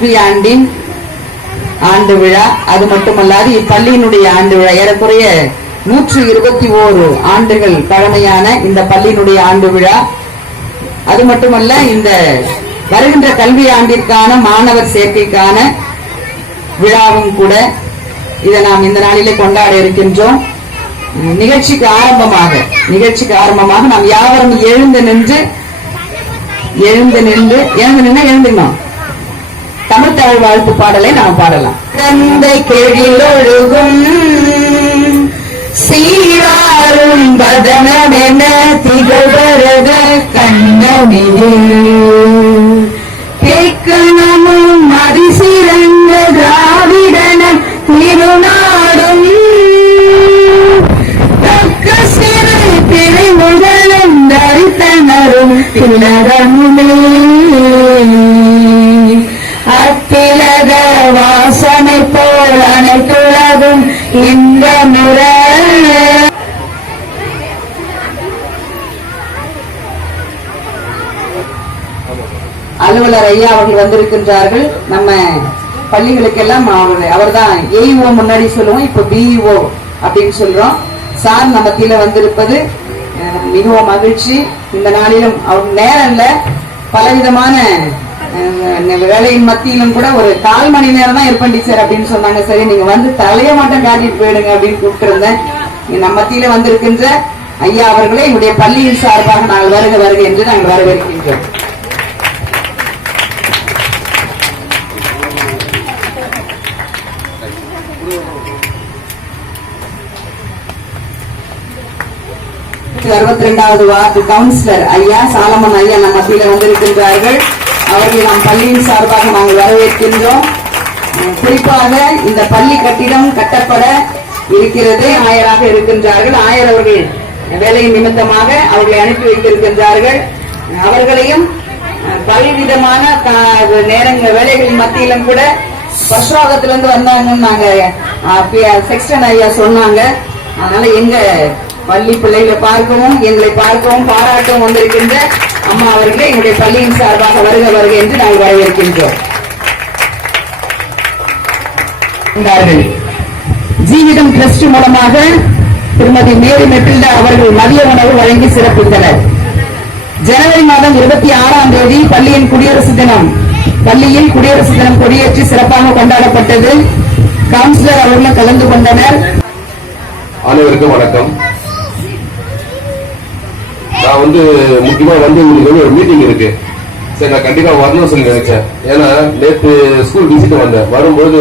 இந்த கல்வி ஆண்டின் ஆண்டு விழா. அது மட்டுமல்லாது இப்பள்ளியினுடைய ஆண்டு விழா. ஏறக்குறைய நூற்று இருபத்தி ஓரு ஆண்டுகள் பழமையான இந்த பள்ளியினுடைய ஆண்டு விழா. அது மட்டுமல்ல இந்த வருகின்ற கல்வி ஆண்டிற்கான மாணவர் சேர்க்கைக்கான விழாவும் கூட இதை நாம் இந்த நாளிலே கொண்டாட இருக்கின்றோம். நிகழ்ச்சிக்கு ஆரம்பமாக நிகழ்ச்சிக்கு ஆரம்பமாக நாம் யாவரும் எழுந்து நின்று எழுந்து நின்று எழுந்து நின்று எழுந்துக்கணும் தமிழ் தமிழ் வாழ்த்து பாடலை நாம் பாடலாம். தந்தை கெழிலொழுகும் சீராரும் பதனமென திகழ்வரக கண்ணமிழு கேட்கணமும் அதிசிறந்த திராவிடன திருநாடும். தக்க சிறு திரை முதலும் தரித்தனரும் திலகமுமே ஐயா அவர்கள் வந்திருக்கின்றார்கள். நம்ம பள்ளிகளுக்கெல்லாம் அவர் அவர்தான் ஏஇஓ முன்னாடி சொல்லுவோம் இப்ப பிஇஓ அப்படின்னு சொல்றோம். சார் நம்ம கீழே வந்திருப்பது மிகவும் மகிழ்ச்சி. இந்த நாளிலும் அவர் நேரம் இல்ல. பலவிதமான அஹ், வேலையின் மத்தியிலும் கூட ஒரு கால் மணி நேரம் தான் இருப்பேன் டீச்சர் அப்படின்னு சொன்னாங்க. சரி நீங்க வந்து தலைய மட்டும் காட்டிட்டு போயிடுங்க அப்படின்னு கூப்பிட்டு இருந்தேன் நம்ம மத்தியில வந்திருக்கின்ற ஐயா அவர்களே என்னுடைய பள்ளியின் சார்பாக நாங்கள் வருக வருக என்று நாங்கள் வரவேற்கின்றோம். அறுபத்தி ரெண்டாவது வார்டு கவுன்சிலர் ஐயா சாலமன் ஐயா நம் மத்தியில வந்திருக்கின்றார்கள். அவர்களை நாம் பள்ளியின் சார்பாக நாங்கள் வரவேற்கின்றோம். குறிப்பாக இந்த பள்ளி கட்டிடம் கட்டப்பட இருக்கிறது. ஆயராக இருக்கின்றார்கள். ஆயர் அவர்கள் வேலையின் நிமித்தமாக அவர்களை அனுப்பி வைத்திருக்கின்றார்கள். அவர்களையும் பலவிதமான நேரங்கள் வேலைகளின் மத்தியிலும் கூட பஸ்வாகத்திலிருந்து வந்தாங்கன்னு நாங்க செக்ஷன் ஐயா சொன்னாங்க. அதனால எங்க பள்ளி பிள்ளைகளை பார்க்கவும் எங்களை பார்க்கவும் பாராட்டவும் வந்திருக்கின்ற அம்மா அவர்களே எங்களுடைய பள்ளியின் சார்பாக வருக வருக என்று நாங்கள் வரவேற்கின்றோம். ஜீவிதம் டிரஸ்ட் மூலமாக திருமதி மேரி மெட்டில்டா அவர்கள் மதிய உணவு வழங்கி சிறப்பித்தனர். ஜனவரி மாதம் இருபத்தி ஆறாம் தேதி பள்ளியின் குடியரசு தினம். பள்ளியில் குடியரசு தினம் கொடியேற்றி சிறப்பாக கொண்டாடப்பட்டது. கவுன்சிலர் அவர்களும் கலந்து கொண்டனர். அனைவருக்கும் வணக்கம். நான் வந்து முக்கியமா வந்து உங்களுக்கு வந்து ஒரு மீட்டிங் இருக்கு. சரி நான் கண்டிப்பா வரணும்னு சொல்லி நினைச்சேன். ஏன்னா நேற்று ஸ்கூல் விசிட் வந்தேன். வரும்போது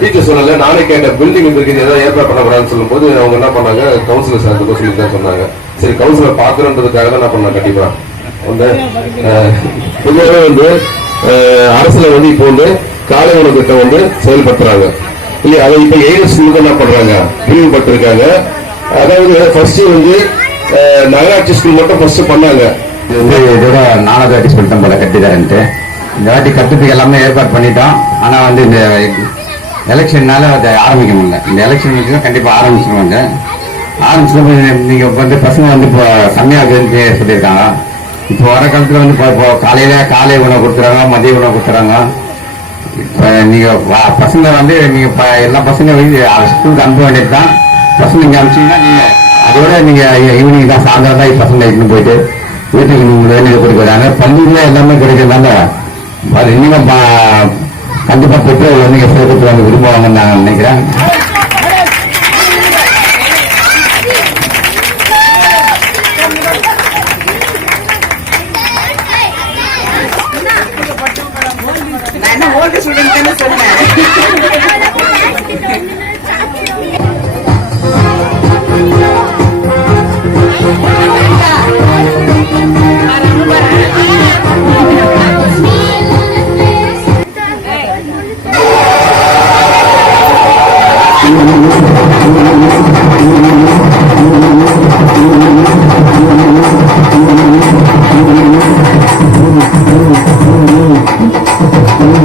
டீச்சர் சொல்லல நானே கேட்டேன் பில்டிங் இருக்குது ஏதாவது ஏற்பாடு பண்ணக்கூடாதுன்னு சொல்லும்போது அவங்க என்ன பண்ணாங்க கவுன்சிலர் சார் சொல்லி தான் சொன்னாங்க. சரி கவுன்சிலர் பாக்குறதுக்காக தான் நான் பண்ணேன் கண்டிப்பா. வந்து பொதுவாகவே வந்து அரசுல வந்து இப்போ வந்து காலை உணவு திட்டம் வந்து செயல்படுத்துறாங்க. இல்லையா? அதை இப்ப எய்டட் ஸ்கூலுக்கு என்ன பண்றாங்க? விரிவுபட்டிருக்காங்க அதாவது ஃபர்ஸ்ட் வந்து நகராட்சி ஸ்கூல் மட்டும் ஃபர்ஸ்ட் பண்ணாங்க. இது வந்து இதோட நாலாவது வாட்டி சொல்லிட்டோம் போல கட்டித்தரேன்ட்டு. இந்த வாட்டி கட்டுறதுக்கு எல்லாமே ஏற்பாடு பண்ணிட்டோம். ஆனால் வந்து இந்த எலெக்ஷன்னால அதை ஆரம்பிக்க முடியல இந்த எலெக்ஷன் வச்சுதான் கண்டிப்பாக ஆரம்பிச்சிருவாங்க. ஆரம்பிச்சு நீங்கள் வந்து பசங்க வந்து இப்போ செம்மையாகுதுன்னு சொல்லியிருக்காங்க. இப்போ வர காலத்தில் வந்து இப்போ காலையில் காலை உணவு கொடுத்துறாங்க மதிய உணவு கொடுத்துறாங்க. இப்போ நீங்கள் பசங்க வந்து நீங்கள் இப்போ எல்லா பசங்க ஸ்கூலுக்கு அனுப்ப வேண்டியது தான் பசங்க இங்கே அனுப்பிச்சிங்கன்னா நீங்கள் அதோட நீங்க ஈவினிங் தான் சாயந்தரம் தான் பசங்க இட்டுன்னு போயிட்டு வீட்டுக்கு நீங்கள் வேண்டியது கொடுக்குறாங்க பள்ளியில எல்லாமே கிடைக்கிறதுனால அது இன்னும் கண்டிப்பாக பெற்றோர்கள் வந்து இங்கே வந்து விரும்புவாங்கன்னு நான் நினைக்கிறேன்.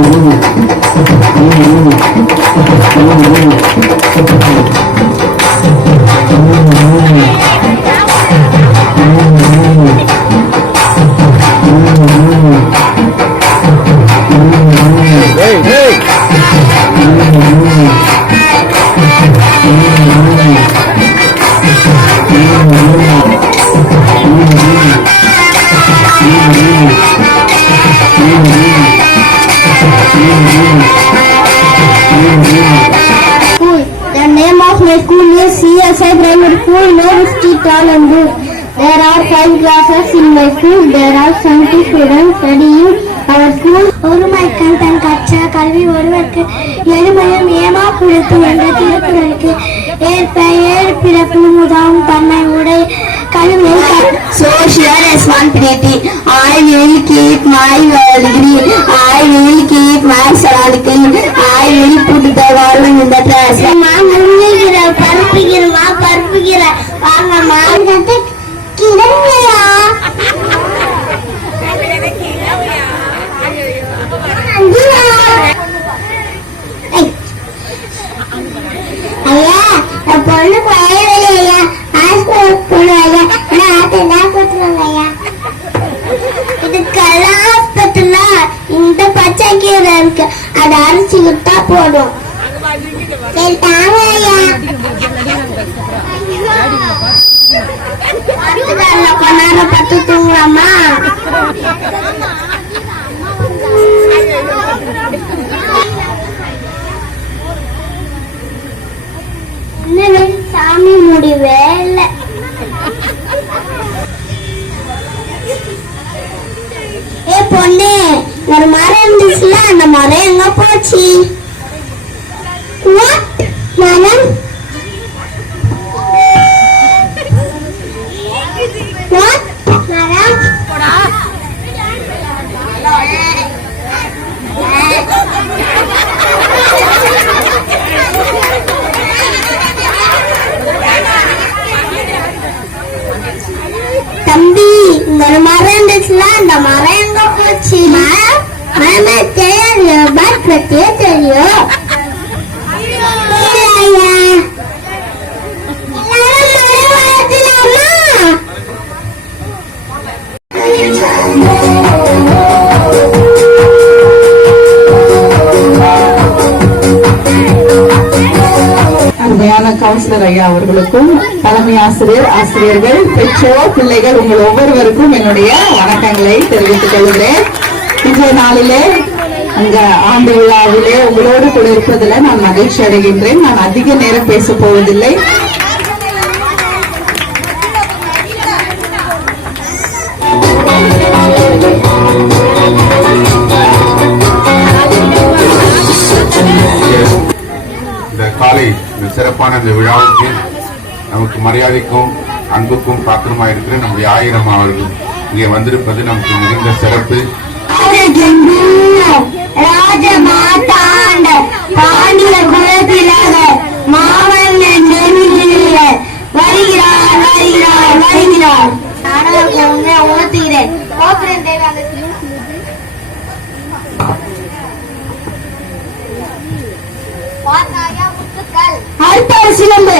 todo Kalandur. There are five classes in my school. There are 70 students studying our school. ஒருமை கண் தன் கற்ற கல்வி ஒருவருக்கு எளிமையும் ஏமா கொடுத்து என்ற திருக்குறளுக்கு ஏற்ப ஏழு பிறப்பிலும் உதவும் தன்மை உடை கல்வியை Social responsibility. I will keep my world green. I will keep my soil clean. I will put the world in the trash. முன்னுகிற பருப்புகிறமா பருப்புகிற இந்த பச்சை கீரை இருக்கு. அதை அரைச்சி விட்டா போடும் சரி தாங்க ஐயா. கொஞ்ச நேரம் பத்து தூங்கலாமா சாமி முடிவே இல்லை ஏ பொண்ணு ஒரு மரம் இருந்துச்சுல அந்த மரம் எங்க போச்சு? ஐயா அவர்களுக்கும் தலைமை ஆசிரியர் ஆசிரியர்கள் பெற்றோர் பிள்ளைகள் உங்கள் ஒவ்வொருவருக்கும் என்னுடைய வணக்கங்களை தெரிவித்துக் கொள்கிறேன். இன்றைய நாளிலே அந்த ஆண்டு விழாவிலே உங்களோடு கூட இருப்பதில் நான் மகிழ்ச்சி அடைகின்றேன். நான் அதிக நேரம் பேசப் போவதில்லை. இந்த காலை சிறப்பான இந்த விழாவுக்கு நமக்கு மரியாதைக்கும் அன்புக்கும் பாத்திரமா இருக்கிற நம்முடைய ஆயிரம் அவர்கள். இங்கே வந்திருப்பது நமக்கு மிகுந்த சிறப்பு. ராஜமாதாண்ட பாண்டிய வருகிறார் வருகிறார் வருகிறார். நாடகத்தை உண்மை உணர்த்துகிறேன். அடுத்த ஒரு சிலம்பு.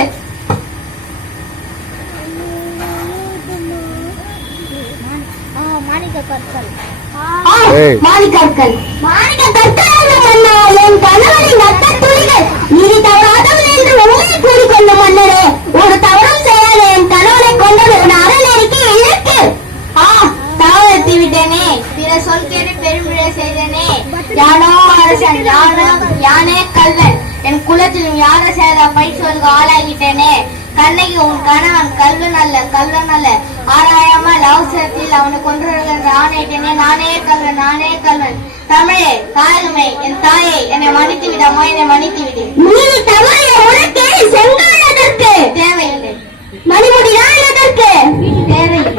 ஆ, மாணிக்கற்கள். மாணிக்க கற்கள் மன்னா என் கணவரின் ரத்த துளிகள். நீதி தவறாதவன் என்று உண்மை கூறிக்கொண்ட மன்னரே ஒரு தவறும் செய்யாத என் கணவனை கொண்டது உன் அறநெறிக்கு இழுக்கு. ஆ தவறத்தி விட்டேனே. பிற சொல் கேட்டு பெருமிழை செய்தேனே. யானோ அரசன் யானோ யானே கல்வன் என் குலத்தில் யார சேர பைசோருக்கு ஆளாகிட்டேனே? கண்ணகி உன் கணவன் கல்வன் அல்ல கல்வன் அல்ல ஆராயாமல் அவசரத்தில் அவனை கொன்று ஆணையிட்டேனே நானே கல்வன் நானே கல்வன் தமிழே தாயகமே என் தாயை என்னை மன்னித்து விட அம்மா என்னை மன்னித்து விடு தேவையில்லை. மணிமுடிதான் தேவையில்லை.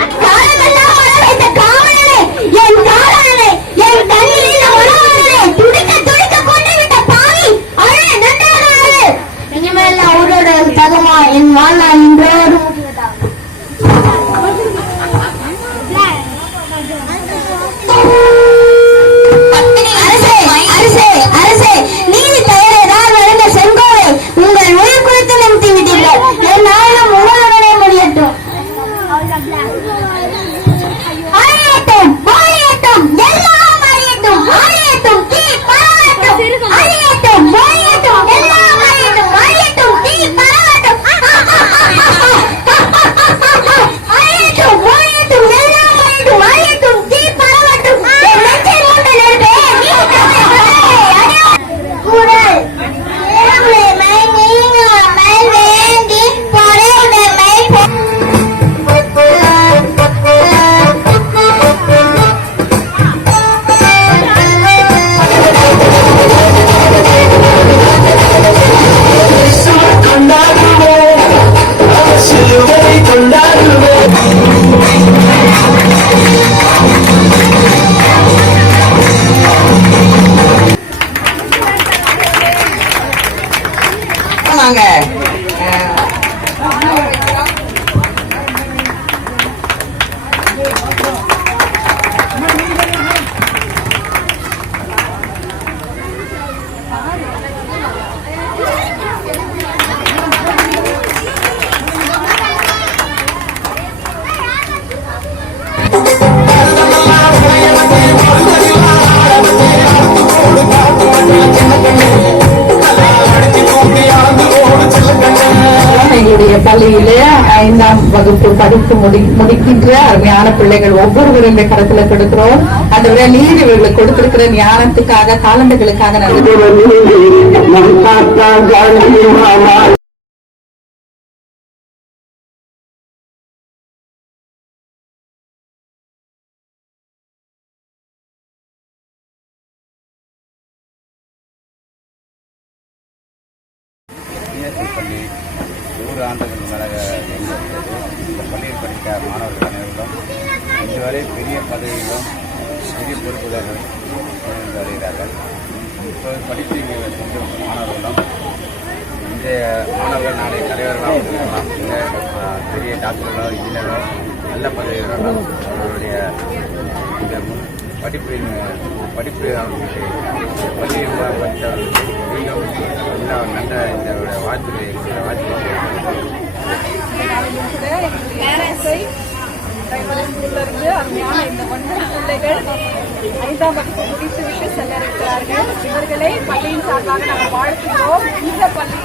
படித்து முடி முடிக்கின்ற அருமையான பிள்ளைகள் ஒவ்வொருவரும் இந்த கருத்துல கொடுக்கிறோம். அந்த நீர் இவர்களுக்கு கொடுத்திருக்கிற ஞானத்துக்காக காலண்டுகளுக்காக நன்றி இப்போ படித்து இங்கே சென்றும் மாணவர்களும் இன்றைய மாணவர்கள் தலைவர்களாக இருக்கலாம் இல்லை பெரிய டாக்டர்களோ இன்ஜினியரோ நல்ல பதவிகளோ அவருடைய இந்த படிப்பின் படிப்பு அவர்களுக்கு பள்ளியில் மீண்டும் நல்ல இந்த வாழ்த்துறை வாழ்த்துறை இருந்து அருமையான இந்த ஒன்பது பிள்ளைகள். ஐந்தாம் முடித்து விட்டு செல்ல இருக்கிறார்கள் இவர்களை பள்ளியின் சார்பாக நாங்கள் வாழ்த்துகிறோம். இந்த பள்ளி